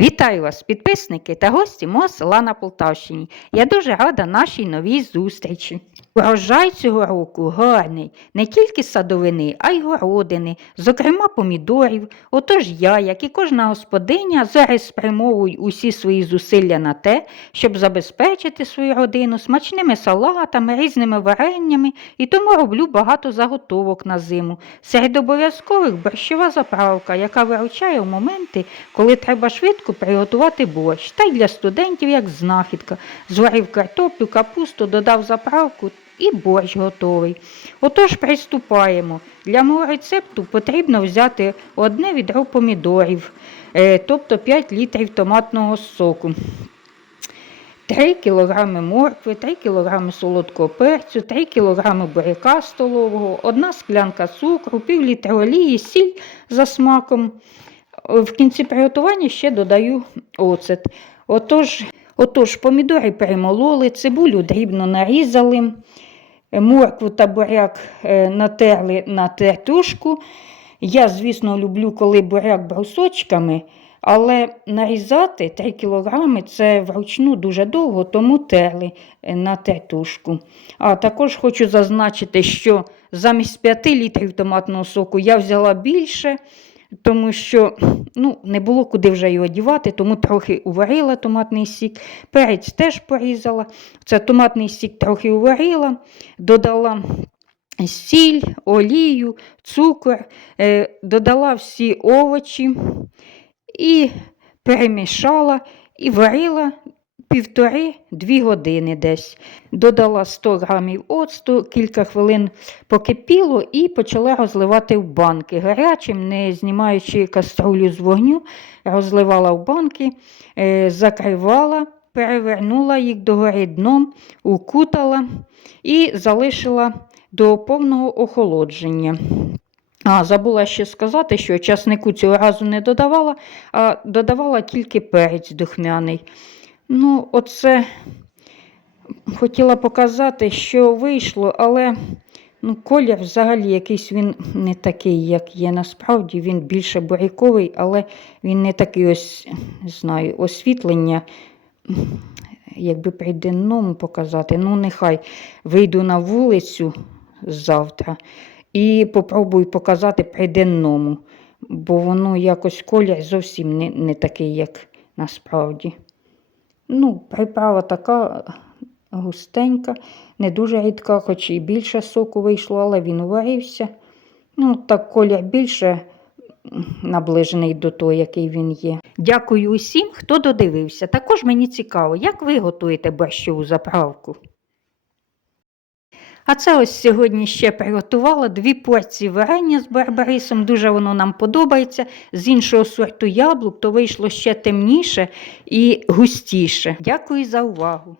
Вітаю вас, підписники та гості мого села на Полтавщині. Я дуже рада нашій новій зустрічі. Урожай цього року гарний, не тільки садовини, а й городини, зокрема помідорів. Отож я, як і кожна господиня, зараз спрямовую усі свої зусилля на те, щоб забезпечити свою родину смачними салатами, різними вареннями, і тому роблю багато заготовок на зиму. Серед обов'язкових борщова заправка, яка виручає в моменти, коли треба швидко приготувати борщ, та й для студентів як знахідка. Зварив картоплю, капусту, додав заправку і борщ готовий. Отож, приступаємо. Для мого рецепту потрібно взяти одне відро помідорів, е, тобто 5 літрів томатного соку. 3 кг моркви, 3 кг солодкого перцю, 3 кг буряка столового, 1 склянка цукру, пів літра олії, сіль за смаком. В кінці приготування ще додаю оцет. Отож, отож помідори перемололи, цибулю дрібно нарізали, моркву та буряк е, натерли на тертушку. Я, звісно, люблю, коли буряк брусочками, але нарізати 3 кг це вручну дуже довго, тому терли е, на тертушку. А також хочу зазначити, що замість 5 літрів томатного соку я взяла більше тому що ну, не було куди вже його дівати, тому трохи уварила томатний сік. Перець теж порізала. Це томатний сік трохи уварила, додала сіль, олію, цукор, е, додала всі овочі і перемішала і варила півтори-дві години десь. Додала 100 грамів оцту, кілька хвилин покипіло і почала розливати в банки. Гарячим, не знімаючи каструлю з вогню, розливала в банки, е, закривала, перевернула їх догори дном, укутала і залишила до повного охолодження. А, забула ще сказати, що часнику цього разу не додавала, а додавала тільки перець духмяний. Ну, оце хотіла показати, що вийшло, але ну, колір взагалі якийсь він не такий, як є насправді. Він більше буряковий, але він не такий ось, знаю, освітлення. Якби при денному показати, ну нехай вийду на вулицю завтра і попробую показати при денному, бо воно якось колір зовсім не, не такий, як насправді. Ну, приправа така густенька, не дуже рідка, хоч і більше соку вийшло, але він уварився. Ну, так колір більше наближений до того, який він є. Дякую усім, хто додивився. Також мені цікаво, як ви готуєте борщову заправку. А це ось сьогодні ще приготувала дві порції варення з барбарисом. Дуже воно нам подобається. З іншого сорту яблук, то вийшло ще темніше і густіше. Дякую за увагу!